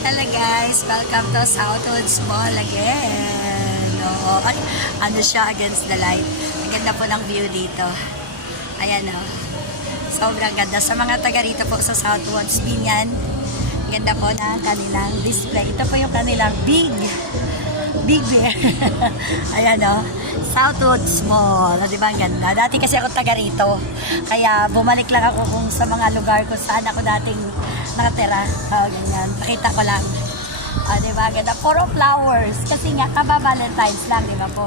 Hello guys, welcome to Southwoods Mall again. Ay, ano siya against the light. Ang ganda po ng view dito. Ayan o. Sobrang ganda. Sa mga taga rito po sa Southwoods, Binyan. Ang ganda po na kanilang display. Ito po yung kanilang big beer. Ayan o. Southwoods Mall. Diba ang ganda? Dati kasi ako taga rito. Kaya bumalik lang ako kung sa mga lugar kung saan ako dating nakatira. Ganyan. Pakita ko lang. Diba? Ganda. Puro flowers. Kasi nga, kaba-Valentine's lang, diba po?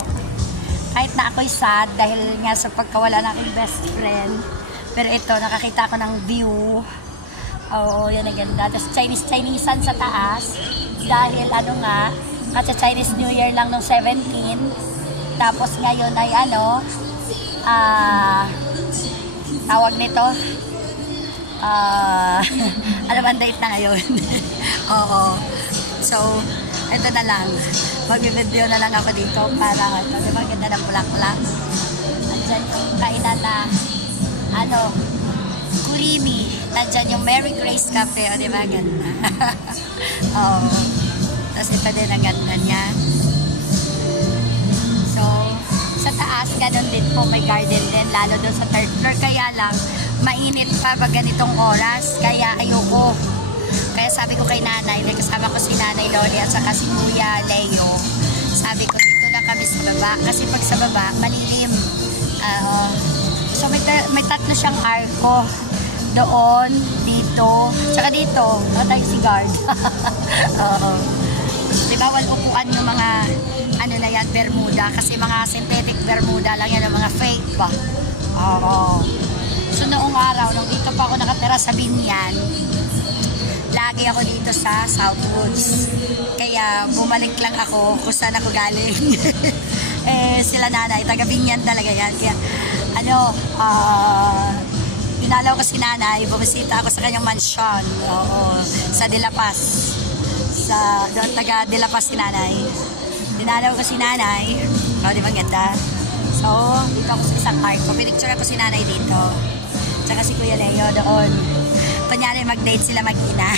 Kahit na ako'y sad dahil nga sa pagkawala ng aking best friend. Pero ito, nakakita ko ng view. Oo, yan ang ganda. Tapos Chinese-Chinesean sa taas. Dahil ano nga, at sa Chinese New Year lang nung 17. Tapos ngayon ay ano, tawag nito, ano ba ang date na ngayon? Oo. So, ito na lang. Mag-video na lang ako dito para ito. Diba, ganda ng bulak-bulak. Andyan yung kainan na, ano, Kurimi. Andyan yung Mary Grace Cafe. O, diba, ganda. Oo. Tapos ito din ang ganda niya. So, sa taas, ganun din po, may garden din, lalo doon sa third floor. Kaya lang, mainit pa pag ganitong oras, kaya ayoko. Kaya sabi ko kay nanay, may kasama ko si nanay Loli at saka si Kuya Leo. Sabi ko, dito lang kami sa baba. Kasi pag sa baba, malilim. So, may tatlo siyang arko. Doon, dito, tsaka dito. Tayo si guard. Di ba, upuan yung mga ano na yan, Bermuda, kasi mga synthetic Bermuda lang yan, mga fake ba? Oo. So noong araw, nung dito pa ako nakatira sa Binyan, lagi ako dito sa Southwoods. Kaya bumalik lang ako kung saan ako galing. Sila nanay, taga Binyan talaga yan. Kaya ano, pinalaw ko si nanay, bumisita ako sa kanyang mansion, oo, sa De La Paz. Doon taga De La Paz si nanay. Dinalaw ko si nanay. Di ba ganda? So, dito ako sa isang park ko. Pinicture ako si nanay dito. Tsaka si Kuya Leo doon. Kunyari mag-date sila mag-ina.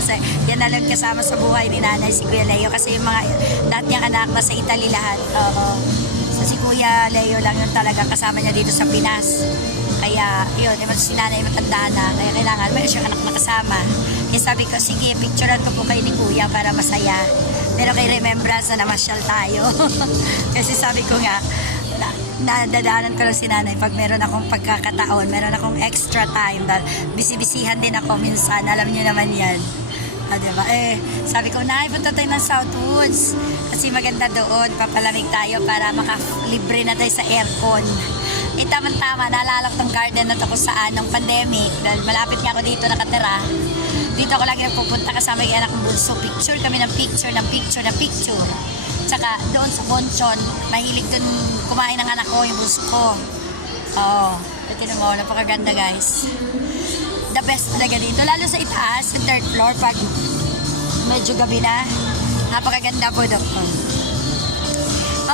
So, yan na lang kasama sa buhay ni nanay si Kuya Leo. Kasi yung mga lahat niyang anak nasa Italy lahat. So, si Kuya Leo lang yun talaga kasama niya dito sa Pinas. Kaya, yun, si nanay matanda na. Kaya kailangan, mayroon siyang anak na kasama. Kaya sabi ko, sige, picturean ko po kayo ni Kuya para masaya. Pero kay remembrance na namasyal tayo. Kasi sabi ko nga, nadadaanan ko lang si nanay pag meron akong pagkakataon, meron akong extra time. Bisibisihan din ako minsan, alam niyo naman yan. Diba? Sabi ko, nay, punta tayo ng Southwoods. Kasi maganda doon, papalamig tayo para makalibre na tayo sa aircon. Tama-tama, naalala ko tong garden na to kung saan nung pandemic, dahil malapit nga ako dito nakatira. Dito ako lagi nagpupunta kasama yung anak ng bunso. Picture kami ng picture. Tsaka doon sa Bonchon, mahilig doon kumain ng anak ko, yung bunso ko. Ito mo, napakaganda guys. The best talaga dito. Lalo sa itaas, sa third floor, pag medyo gabi na, napakaganda po doon.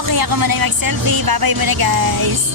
Okay, ako muna yung mag-selfie. Bye-bye muna guys.